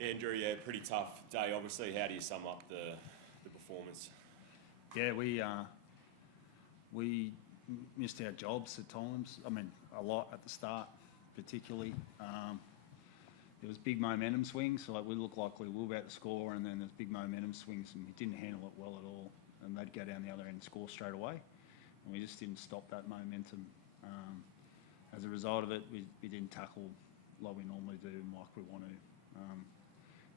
Andrew, pretty tough day. Obviously, how do you sum up the performance? Yeah, we missed our jobs at times. I mean, a lot at the start, particularly. There was big momentum swings, so we looked like we were about to score, and then there's big momentum swings, and we didn't handle it well at all. And they'd go down the other end and score straight away, and we just didn't stop that momentum. As a result of it, we didn't tackle like we normally do and like we want to.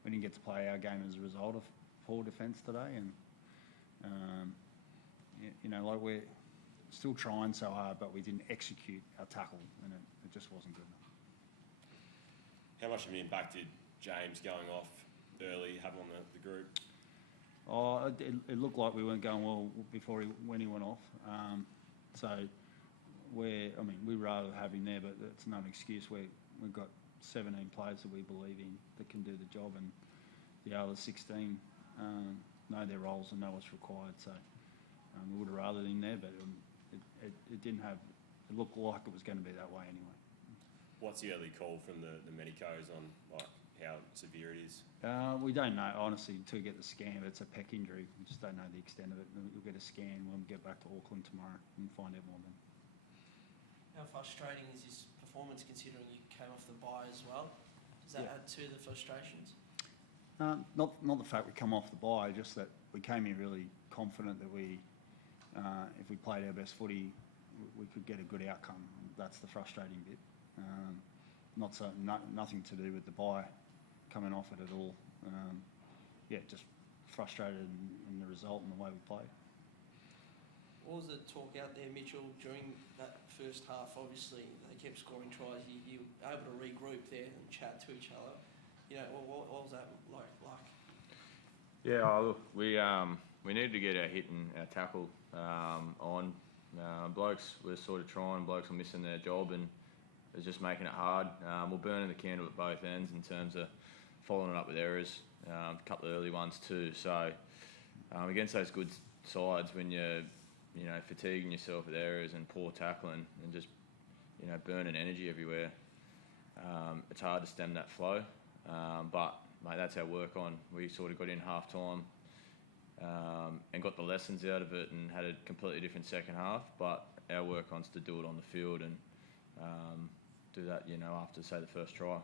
We didn't get to play our game as a result of poor defence today, and like we're still trying so hard, but we didn't execute our tackle, and it just wasn't good enough. How much of an impact did James going off early have on the group? Oh, it looked like we weren't going well when he went off. We'd rather have him there, but it's not an excuse. We've got 17 players that we believe in that can do the job, and the other 16 know their roles and know what's required. So we would have rather him there, but it didn't have. It looked like it was going to be that way anyway. What's the early call from the medicos on like how severe it is? We don't know, honestly, until we get the scan. But it's a pec injury. We just don't know the extent of it. We'll get a scan when we get back to Auckland tomorrow and find out more then. How frustrating is this performance considering you came off the bye as well? Does that add to the frustrations? Not the fact we come off the bye, just that we came here really confident that if we played our best footy, we could get a good outcome. That's the frustrating bit. Nothing to do with the bye coming off it at all. Just frustrated in the result and the way we played. What was the talk out there, Mitchell, during that first half? Obviously, they kept scoring tries. You were able to regroup there and chat to each other. What was that like? Yeah, look, we needed to get our hit and our tackle on. Blokes were sort of trying. Blokes were missing their job, and it was just making it hard. We're burning the candle at both ends in terms of following it up with errors. A couple of early ones too. So against those good sides, when you're fatiguing yourself with errors and poor tackling and just burning energy everywhere, it's hard to stem that flow. But mate, that's our work on. We sort of got in half time and got the lessons out of it and had a completely different second half. But our work on's to do it on the field and do that, after, say, the first try.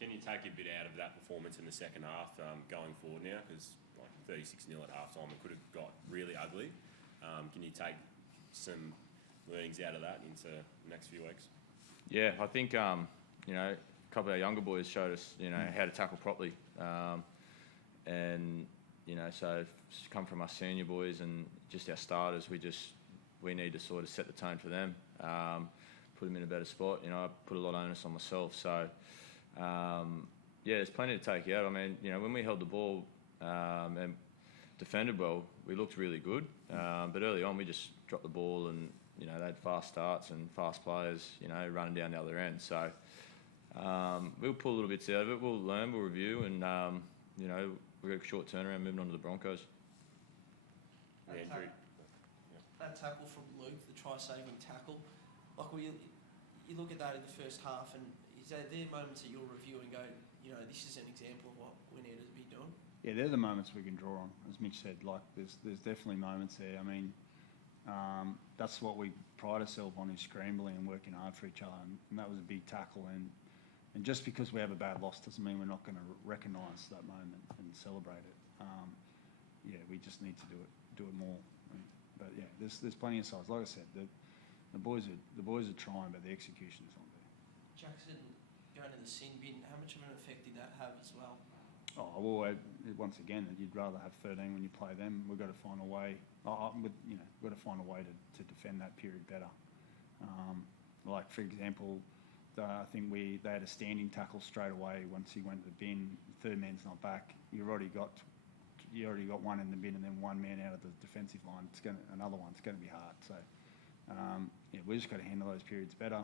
Can you take a bit out of that performance in the second half going forward now? Because 36-0 at half time, it could have got really ugly. Can you take some learnings out of that into the next few weeks? Yeah, I think, a couple of our younger boys showed us, how to tackle properly. So it's come from our senior boys and just our starters. We need to sort of set the tone for them, put them in a better spot. I put a lot of onus on myself. So, there's plenty to take out. I mean, when we held the ball and defended well, we looked really good. But early on, we just dropped the ball and, they had fast starts and fast players, running down the other end. So we'll pull little bits out of it. We'll learn, we'll review, and, we've got a short turnaround moving on to the Broncos. That tackle from Luke, the try-saving tackle, you look at that in the first half, and is there moments that you'll review and go, this is an example of what we needed to be doing? Yeah, they're the moments we can draw on, as Mitch said. There's definitely moments there. I mean, that's what we pride ourselves on, is scrambling and working hard for each other, and that was a big tackle. And just because we have a bad loss doesn't mean we're not going to recognise that moment and celebrate it. We just need to do it more. But there's plenty of sides. Like I said, the boys are trying, but the execution is not there. Jackson going to the sin bin, how much of an effect did that have as well? Oh well, once again, you'd rather have 13 when you play them. We've got to find a way. We've got to find a way to defend that period better. Like for example, I think they had a standing tackle straight away once he went to the bin. The third man's not back. You already got one in the bin and then one man out of the defensive line. Another one's going to be hard. So we just got to handle those periods better.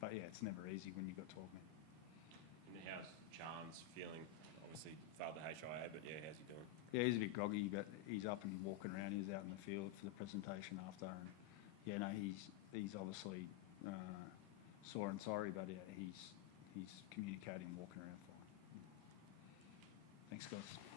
But it's never easy when you've got 12 men. And how's Chance feeling? Obviously failed the HIA, but how's he doing? Yeah, he's a bit groggy, but he's up and walking around. He was out in the field for the presentation after, and he's obviously sore and sorry, but he's communicating, walking around fine. Thanks, guys.